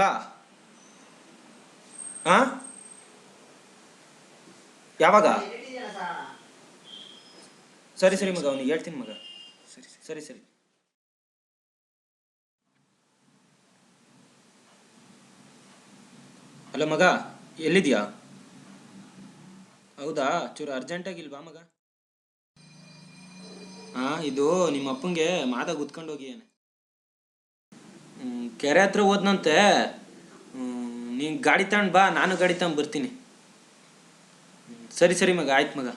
ಅಲ್ಲ ಹಾ ಯಾವಾಗ ಸರಿ ಸರಿ ಮಗ ಅವನಿಗೆ ಹೇಳ್ತೀನಿ ಮಗ ಸರಿ ಸರಿ ಸರಿ ಅಲ್ಲ ಮಗ ಎಲ್ಲಿದ್ಯಾ ಹೌದಾ ಚೂರು ಅರ್ಜೆಂಟಾಗಿಲ್ವಾ ಮಗ ಇದು ನಿಮ್ಮ ಅಪ್ಪಂಗೆ ಮಾದ ಗುದ್ಕೊಂಡು ಹೋಗಿಯಾನೆ ಕೆರೆ ಹತ್ರ ಹೋದ್ನಂತೆ ನೀನು ಗಾಡಿ ತಗೊಂಡು ಬಾ ನಾನು ಗಾಡಿ ತಗೊಂಡು ಬರ್ತೀನಿ ಸರಿ ಸರಿ ಮಗ ಆಯ್ತು ಮಗ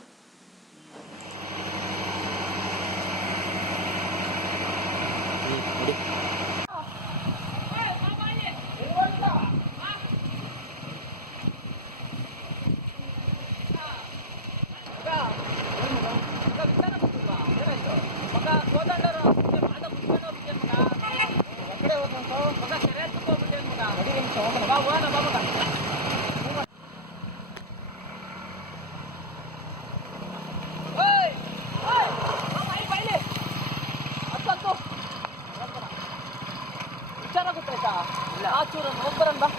ಚೂರ ನೋಡ್ಬರನ್ ಬಾ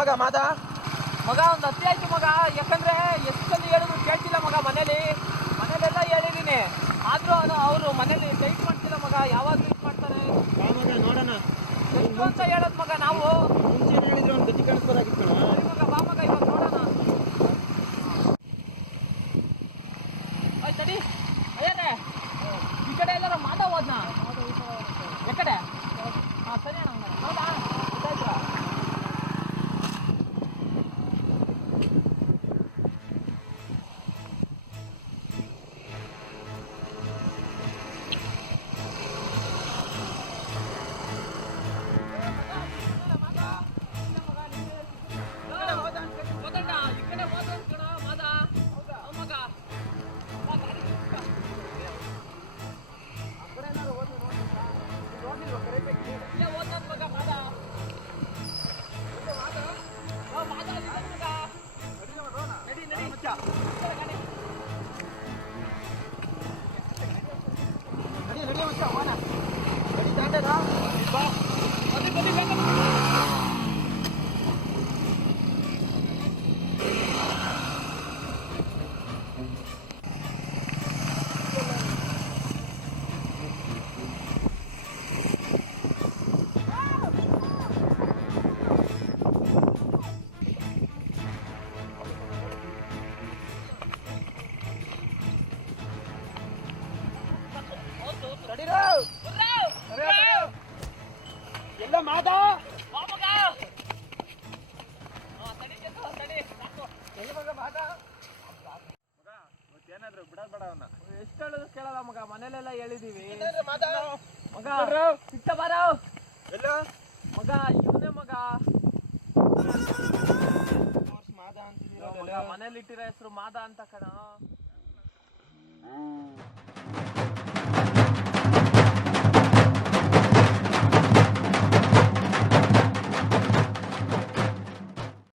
ಮಗ ಮಾದ ಮಗ ಒಂದು ಹತ್ತಿ ಆಯ್ತು ಮಗ ಯಾಕಂದ್ರೆ ಎಷ್ಟು ಸಲ ಹೇಳಿದ್ರು ಕೇಳ್ತಿಲ್ಲ ಮಗ ಮನೇಲೆಲ್ಲ ಹೇಳಿದೀನಿ ಆದ್ರೂ ಅವರು ಮನೇಲಿ ಟೈಟ್ ಮಾಡ್ತಿಲ್ಲ ಮಗ ಯಾವಾಗ ಟೈಟ್ ಮಾಡ್ತಾರೆ ನೋಡೋಣ ಎಷ್ಟು ಅಂತ ಹೇಳೋದು ಮಗ ನಾವು ಮುಂಚೆ ಹೇಳಿದ್ರೆ ಒಂದು ಗತಿ ಕಳಿಸ್ಬೋದಾಗಿತ್ತು ಮಗ ಬಾ ಮಗ ಇವಾಗ ನೋಡೋಣ ಆಯ್ತು ತಡಿ ಅಯ್ಯರೇ ಈ ಕಡೆ ಎಲ್ಲಾರ ಮಾತಾಡೋದ್ನ ಎಕಡೆ ಸರಿ ಅಣ್ಣ ಹೌದಾ ಗೊತ್ತಾಯ್ತಾ ಎಲ್ಲ ಮಾದ ಏನಾದ್ರು ಬಿಡೋದ್ ಬೇಡ ಅವನ್ನ ಎಷ್ಟು ಹೇಳಿದ್ರು ಕೇಳಲ್ಲ ಮಗ ಮನೇಲೆಲ್ಲ ಹೇಳಿದೀವಿ ಮಗ ಸಿಕ್ಕ ಬಾರ ಎಲ್ಲ ಮಗ ಇವನೇ ಮಗ ಮಾದ ಅಂತಿದ್ದೀರ ಮನೇಲಿ ಇಟ್ಟಿರೋ ಹೆಸರು ಮಾದ ಅಂತ ಕಣ